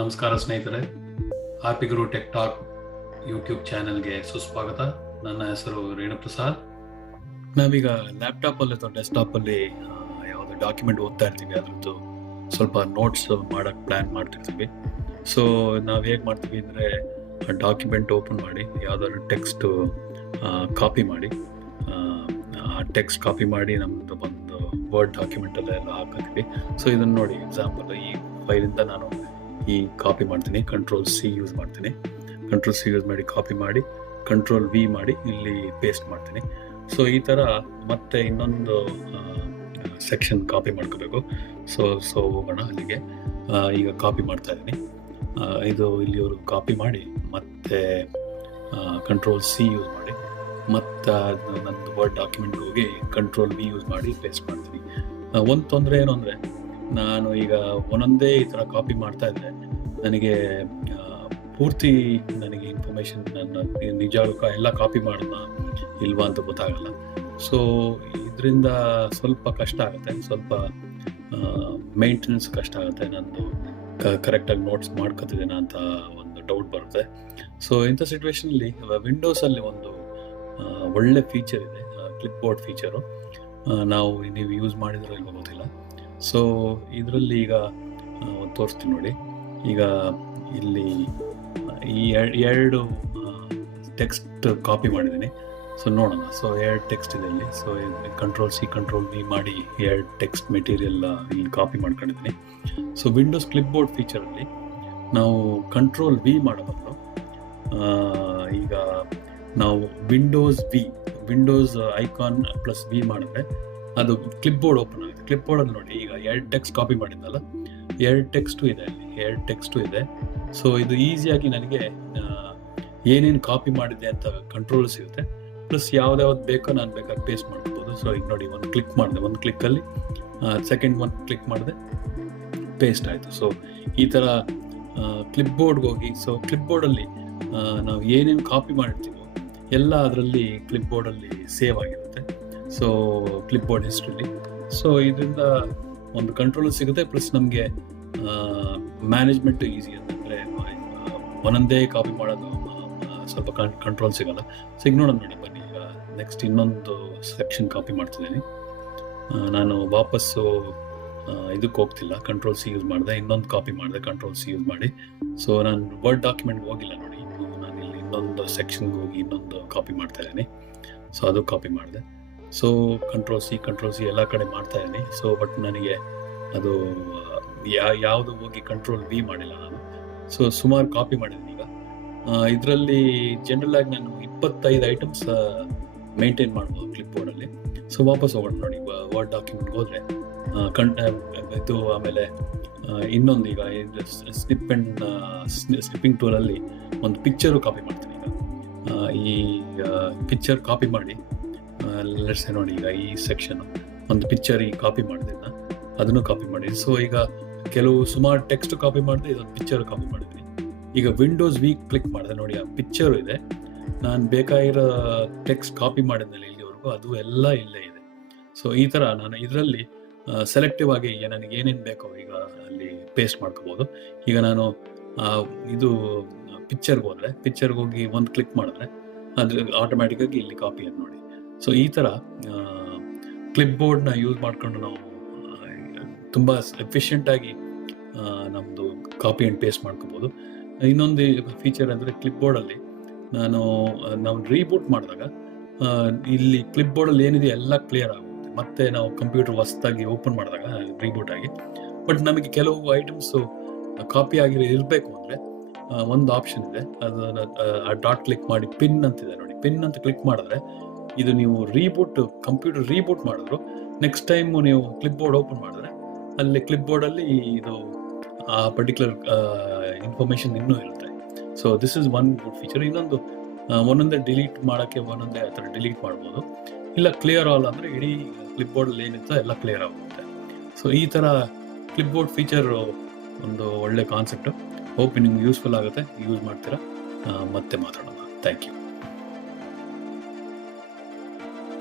ನಮಸ್ಕಾರ ಸ್ನೇಹಿತರೆ, ಹ್ಯಾಪಿ ಗುರು tech talk YouTube ಚಾನೆಲ್ಗೆ ಸುಸ್ವಾಗತ. ನನ್ನ ಹೆಸರು ರೇಣುಪ್ರಸಾದ್. ನಾವೀಗ ಲ್ಯಾಪ್ಟಾಪಲ್ಲಿ ಅಥವಾ ಡೆಸ್ಕ್ಟಾಪಲ್ಲಿ ಯಾವುದೋ ಡಾಕ್ಯುಮೆಂಟ್ ಓದ್ತಾ ಇರ್ತೀವಿ, ಅದ್ರದ್ದು ಸ್ವಲ್ಪ ನೋಟ್ಸ್ ಮಾಡೋಕ್ಕೆ ಪ್ಲ್ಯಾನ್ ಮಾಡ್ತಿರ್ತೀವಿ. ಸೊ ನಾವು ಹೇಗೆ ಮಾಡ್ತೀವಿ ಅಂದರೆ, ಡಾಕ್ಯುಮೆಂಟ್ ಓಪನ್ ಮಾಡಿ ಯಾವುದಾದ್ರು ಟೆಕ್ಸ್ಟ್ ಕಾಪಿ ಮಾಡಿ, ಆ ಟೆಕ್ಸ್ಟ್ ಕಾಪಿ ಮಾಡಿ ನಮ್ಮದು ಒಂದು ವರ್ಡ್ ಡಾಕ್ಯುಮೆಂಟಲ್ಲೆಲ್ಲ ಹಾಕಿದ್ವಿ. ಸೊ ಇದನ್ನು ನೋಡಿ, ಎಕ್ಸಾಂಪಲ್ ಈ ಫೈಲಿಂದ ನಾನು ಈ ಕಾಪಿ ಮಾಡ್ತೀನಿ, ಕಂಟ್ರೋಲ್-C ಯೂಸ್ ಮಾಡ್ತೀನಿ. ಕಂಟ್ರೋಲ್-C ಯೂಸ್ ಮಾಡಿ ಕಾಪಿ ಮಾಡಿ, ಕಂಟ್ರೋಲ್-V ಮಾಡಿ ಇಲ್ಲಿ ಪೇಸ್ಟ್ ಮಾಡ್ತೀನಿ. ಸೊ ಈ ಥರ ಮತ್ತೆ ಇನ್ನೊಂದು ಸೆಕ್ಷನ್ ಕಾಪಿ ಮಾಡ್ಕೋಬೇಕು. ಸೊ ಹೋಗೋಣ ಅಲ್ಲಿಗೆ. ಈಗ ಕಾಪಿ ಮಾಡ್ತಾ ಇದ್ದೀನಿ. ಇದು ಇಲ್ಲಿವರೆಗೂ ಕಾಪಿ ಮಾಡಿ ಮತ್ತೆ ಕಂಟ್ರೋಲ್-C ಯೂಸ್ ಮಾಡಿ ಮತ್ತು ನಂದು ವರ್ಡ್ ಡಾಕ್ಯುಮೆಂಟ್ಗೆ ಹೋಗಿ ಕಂಟ್ರೋಲ್-V ಯೂಸ್ ಮಾಡಿ ಪೇಸ್ಟ್ ಮಾಡ್ತೀನಿ. ಒಂದು ತೊಂದರೆ ಏನು ಅಂದರೆ, ನಾನು ಈಗ ಒಂದೊಂದೇ ಈ ಥರ ಕಾಪಿ ಮಾಡ್ತಾ ಇದ್ದರೆ ನನಗೆ ಪೂರ್ತಿ ನನಗೆ ಇನ್ಫಾರ್ಮೇಷನ್ ನನ್ನ ನಿಜಕ್ಕೂ ಎಲ್ಲ ಕಾಪಿ ಮಾಡೋಣ ಇಲ್ವಾ ಅಂತ ಗೊತ್ತಾಗಲ್ಲ. ಸೊ ಇದರಿಂದ ಸ್ವಲ್ಪ ಕಷ್ಟ ಆಗುತ್ತೆ, ಸ್ವಲ್ಪ ಮೇಂಟೆನೆನ್ಸ್ ಕಷ್ಟ ಆಗುತ್ತೆ. ನಂದು ಕರೆಕ್ಟಾಗಿ ನೋಟ್ಸ್ ಮಾಡ್ಕೊತಿದ್ದೇನೆ ಅಂತ ಒಂದು ಡೌಟ್ ಬರುತ್ತೆ. ಸೊ ಇಂಥ ಸಿಚುವೇಷನಲ್ಲಿ ವಿಂಡೋಸಲ್ಲಿ ಒಂದು ಒಳ್ಳೆ ಫೀಚರ್ ಇದೆ, ಕ್ಲಿಪ್ಬೋರ್ಡ್ ಫೀಚರು. ನೀವು ಯೂಸ್ ಮಾಡಿದ್ರೋ ಇಲ್ವೋ ಗೊತ್ತಿಲ್ಲ. ಸೊ ಇದರಲ್ಲಿ ಈಗ ತೋರಿಸ್ತೀನಿ ನೋಡಿ. ಈಗ ಇಲ್ಲಿ ಈ ಎರಡು ಟೆಕ್ಸ್ಟ್ ಕಾಪಿ ಮಾಡಿದ್ದೀನಿ. ಸೊ ನೋಡೋಣ. ಸೊ ಎರಡು ಟೆಕ್ಸ್ಟ್ ಇದೆ ಇಲ್ಲಿ. ಸೊ ಕಂಟ್ರೋಲ್-C ಕಂಟ್ರೋಲ್-V ಮಾಡಿ ಎರಡು ಟೆಕ್ಸ್ಟ್ ಮೆಟೀರಿಯಲ್ ಇಲ್ಲಿ ಕಾಪಿ ಮಾಡ್ಕೊಂಡಿದ್ದೀನಿ. ಸೊ ವಿಂಡೋಸ್ ಕ್ಲಿಪ್ಬೋರ್ಡ್ ಫೀಚರಲ್ಲಿ ನಾವು ಕಂಟ್ರೋಲ್-V ಮಾಡಬಾರ್ದು. ಈಗ ನಾವು ವಿಂಡೋಸ್ ಐಕಾನ್ ಪ್ಲಸ್ V ಮಾಡಿದ್ರೆ ಅದು ಕ್ಲಿಪ್ಬೋರ್ಡ್ ಓಪನ್ ಆಗುತ್ತೆ. ಕ್ಲಿಪ್ಬೋರ್ಡಲ್ಲಿ ನೋಡಿ, ಈಗ ಎರಡು ಟೆಕ್ಸ್ಟ್ ಕಾಪಿ ಮಾಡಿದ್ನಲ್ಲ, ಎರಡು ಟೆಕ್ಸ್ಟು ಇದೆ. ಸೊ ಇದು ಈಸಿಯಾಗಿ ನನಗೆ ಏನೇನು ಕಾಪಿ ಮಾಡಿದೆ ಅಂತ ಕಂಟ್ರೋಲ್ ಸಿಗುತ್ತೆ. ಪ್ಲಸ್ ಯಾವ್ದು ಬೇಕೋ ನಾನು ಬೇಕಾದ್ರೆ ಪೇಸ್ಟ್ ಮಾಡ್ಬೋದು. ಸೊ ಈಗ ನೋಡಿ, ಒಂದು ಕ್ಲಿಕ್ ಮಾಡಿದೆ, ಒಂದು ಕ್ಲಿಕ್ಕಲ್ಲಿ ಸೆಕೆಂಡ್ ಒಂದು ಕ್ಲಿಕ್ ಮಾಡಿದೆ, ಪೇಸ್ಟ್ ಆಯಿತು. ಸೊ ಈ ಥರ ಕ್ಲಿಪ್ಬೋರ್ಡ್ಗೆ ಹೋಗಿ, ಸೊ ಕ್ಲಿಪ್ಬೋರ್ಡಲ್ಲಿ ನಾವು ಏನೇನು ಕಾಪಿ ಮಾಡಿರ್ತೀವೋ ಎಲ್ಲ ಅದರಲ್ಲಿ ಕ್ಲಿಪ್ಬೋರ್ಡಲ್ಲಿ ಸೇವ್ ಆಗಿರುತ್ತೆ. ಸೊ ಕ್ಲಿಪ್ಬೋರ್ಡ್ ಹಿಸ್ಟ್ರಿಲಿ. ಸೊ ಇದರಿಂದ ಒಂದು ಕಂಟ್ರೋಲ್ ಸಿಗುತ್ತೆ, ಪ್ಲಸ್ ನಮಗೆ ಮ್ಯಾನೇಜ್ಮೆಂಟು ಈಸಿ. ಅಂತಂದರೆ ಒಂದೊಂದೇ ಕಾಪಿ ಮಾಡೋದು ಸ್ವಲ್ಪ ಕಂಟ್ರೋಲ್ ಸಿಗೋಲ್ಲ. ಸೊ ಈಗ ನೋಡೋಣ ನೋಡಿ, ಬನ್ನಿ. ಈಗ ನೆಕ್ಸ್ಟ್ ಇನ್ನೊಂದು ಸೆಕ್ಷನ್ ಕಾಪಿ ಮಾಡ್ತಿದ್ದೀನಿ. ನಾನು ವಾಪಸ್ಸು ಇದಕ್ಕೆ ಹೋಗ್ತಿಲ್ಲ, ಕಂಟ್ರೋಲ್-C ಯೂಸ್ ಮಾಡಿದೆ, ಇನ್ನೊಂದು ಕಾಪಿ ಮಾಡಿದೆ ಕಂಟ್ರೋಲ್-C ಯೂಸ್ ಮಾಡಿ. ಸೊ ನಾನು ವರ್ಡ್ ಡಾಕ್ಯುಮೆಂಟ್ಗೆ ಹೋಗಿಲ್ಲ ನೋಡಿ, ನಾನು ಇಲ್ಲಿ ಇನ್ನೊಂದು ಸೆಕ್ಷನ್ಗೆ ಹೋಗಿ ಇನ್ನೊಂದು ಕಾಪಿ ಮಾಡ್ತಾ ಇದ್ದೀನಿ. ಸೊ ಅದು ಕಾಪಿ ಮಾಡಿದೆ. ಸೊ ಕಂಟ್ರೋಲ್-C ಎಲ್ಲ ಕಡೆ ಮಾಡ್ತಾ ಇದ್ದೀನಿ. ಸೊ ಬಟ್ ನನಗೆ ಅದು ಯಾವುದು ಹೋಗಿ ಕಂಟ್ರೋಲ್-V ಮಾಡಿಲ್ಲ ನಾನು. ಸೊ ಸುಮಾರು ಕಾಪಿ ಮಾಡಿದ್ದೀನಿ. ಈಗ ಇದರಲ್ಲಿ ಜನರಲ್ ಆಗಿ ನಾನು 25 ಐಟಮ್ಸ್ ಮೇಂಟೈನ್ ಮಾಡ್ಬೋದು ಕ್ಲಿಪ್ಬೋರ್ಡಲ್ಲಿ. ಸೊ ವಾಪಸ್ ಹೋಗೋಣ ನೋಡಿ, ವರ್ಡ್ ಡಾಕ್ಯುಮೆಂಟ್ಗೆ ಹೋದರೆ ಇದು, ಆಮೇಲೆ ಇನ್ನೊಂದು ಈಗ ಸ್ನಿಪ್ಪಿಂಗ್ ಟೂಲಲ್ಲಿ ಒಂದು ಪಿಕ್ಚರು ಕಾಪಿ ಮಾಡ್ತೀನಿ. ಈಗ ಈ ಪಿಕ್ಚರ್ ಕಾಪಿ ಮಾಡಿ ಲೆಟ್ಸ್ ನೋಡಿ, ಈಗ ಈ ಸೆಕ್ಷನ್ ಒಂದು ಪಿಕ್ಚರ್ ಈ ಕಾಪಿ ಮಾಡಿದೆ, ಅದನ್ನು ಕಾಪಿ ಮಾಡಿ. ಸೊ ಈಗ ಸುಮಾರು ಟೆಕ್ಸ್ಟ್ ಕಾಪಿ ಮಾಡಿದೆ, ಇದೊಂದು ಪಿಕ್ಚರ್ ಕಾಪಿ ಮಾಡಿದ್ದೀನಿ. ಈಗ ವಿಂಡೋಸ್-V ಕ್ಲಿಕ್ ಮಾಡಿದೆ ನೋಡಿ, ಆ ಪಿಕ್ಚರು ಇದೆ. ನಾನು ಬೇಕಾಗಿರೋ ಟೆಕ್ಸ್ಟ್ ಕಾಪಿ ಮಾಡಿದ್ಮೇಲೆ ಇಲ್ಲಿವರೆಗೂ ಅದು ಎಲ್ಲ ಇಲ್ಲೇ ಇದೆ. ಸೊ ಈ ಥರ ನಾನು ಇದರಲ್ಲಿ ಸೆಲೆಕ್ಟಿವ್ ಆಗಿ ನನಗೆ ಏನೇನು ಬೇಕೋ ಈಗ ಅಲ್ಲಿ ಪೇಸ್ಟ್ ಮಾಡ್ಕೋಬೋದು. ಈಗ ನಾನು ಇದು ಪಿಕ್ಚರ್ಗೆ ಹೋಗಿ ಒಂದು ಕ್ಲಿಕ್ ಮಾಡಿದ್ರೆ ಅದು ಆಟೋಮ್ಯಾಟಿಕ್ಕಾಗಿ ಇಲ್ಲಿ ಕಾಪಿ ಅದು ನೋಡಿ. ಸೊ ಈ ಥರ ಕ್ಲಿಪ್ಬೋರ್ಡ್ನ ಯೂಸ್ ಮಾಡ್ಕೊಂಡು ನಾವು ತುಂಬ ಎಫಿಷಿಯೆಂಟಾಗಿ ನಮ್ಮದು ಕಾಪಿ ಆ್ಯಂಡ್ ಪೇಸ್ಟ್ ಮಾಡ್ಕೋಬೋದು. ಇನ್ನೊಂದು ಫೀಚರ್ ಅಂದರೆ, ಕ್ಲಿಪ್ಬೋರ್ಡಲ್ಲಿ ನಾವು ರೀಬೂಟ್ ಮಾಡಿದಾಗ ಇಲ್ಲಿ ಕ್ಲಿಪ್ಬೋರ್ಡಲ್ಲಿ ಏನಿದೆ ಎಲ್ಲ ಕ್ಲಿಯರ್ ಆಗುತ್ತೆ. ಮತ್ತೆ ನಾವು ಕಂಪ್ಯೂಟರ್ ಹೊಸದಾಗಿ ಓಪನ್ ಮಾಡಿದಾಗ ರೀಬೂಟ್ ಆಗಿ, ಬಟ್ ನಮಗೆ ಕೆಲವು ಐಟಮ್ಸು ಕಾಪಿ ಇರಬೇಕು ಅಂದರೆ ಒಂದು ಆಪ್ಷನ್ ಇದೆ, ಅದನ್ನು ಡಾಟ್ ಕ್ಲಿಕ್ ಮಾಡಿ ಪಿನ್ ಅಂತಿದೆ ನೋಡಿ. ಪಿನ್ ಅಂತ ಕ್ಲಿಕ್ ಮಾಡಿದ್ರೆ ಇದು ನೀವು ಕಂಪ್ಯೂಟರ್ ರೀಬೂಟ್ ಮಾಡಿದ್ರು ನೆಕ್ಸ್ಟ್ ಟೈಮು ನೀವು ಕ್ಲಿಪ್ಬೋರ್ಡ್ ಓಪನ್ ಮಾಡಿದ್ರೆ ಅಲ್ಲಿ ಕ್ಲಿಪ್ಬೋರ್ಡಲ್ಲಿ ಇದು ಆ ಪರ್ಟಿಕ್ಯುಲರ್ ಇನ್ಫಾರ್ಮೇಷನ್ ಇನ್ನೂ ಇರುತ್ತೆ. So this is one good feature. ಇನ್ನೊಂದು, ಒಂದೊಂದೇ ಡಿಲೀಟ್ ಮಾಡೋಕ್ಕೆ ಒಂದೊಂದೇ ಆ ಥರ ಡಿಲೀಟ್ ಮಾಡ್ಬೋದು. ಇಲ್ಲ ಕ್ಲಿಯರ್ ಆಲ್ ಅಂದರೆ ಇಡೀ ಕ್ಲಿಪ್ಬೋರ್ಡಲ್ಲಿ ಏನಿತ್ತು ಎಲ್ಲ ಕ್ಲಿಯರ್ ಆಗುತ್ತೆ. ಸೊ ಈ ಥರ ಕ್ಲಿಪ್ಬೋರ್ಡ್ ಫೀಚರು ಒಂದು ಒಳ್ಳೆ ಕಾನ್ಸೆಪ್ಟು. ಹೋಪ್ ನಿಮ್ಗೆ ಯೂಸ್ಫುಲ್ ಆಗುತ್ತೆ, ಯೂಸ್ ಮಾಡ್ತೀರಾ. ಮತ್ತೆ ಮಾತಾಡೋಣ. Thank you.